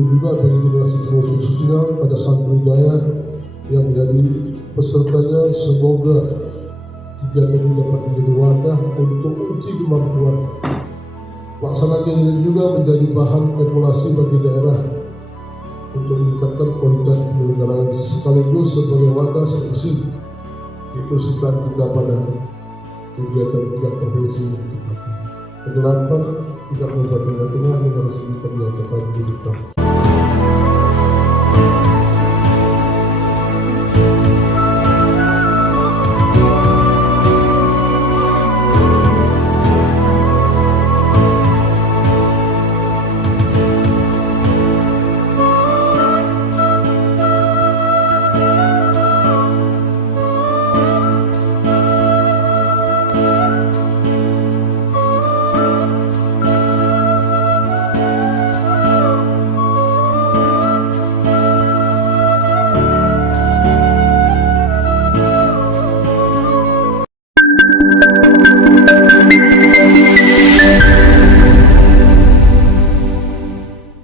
begitu juga bagi generasi terus khususnya pada santri daya yang menjadi pesertanya. Semoga kegiatan ini dapat menjadi wadah untuk uji kemampuan. Pelaksanaan ini juga menjadi bahan evaluasi bagi daerah untuk meningkatkan kualitas penyelenggaraan sekaligus sebagai wadah seleksi keikutsertaan kita pada kegiatan tingkat provinsi. Kedelapan, tingkat kabupaten Tengah dengan resmi kebijakan pendidikan.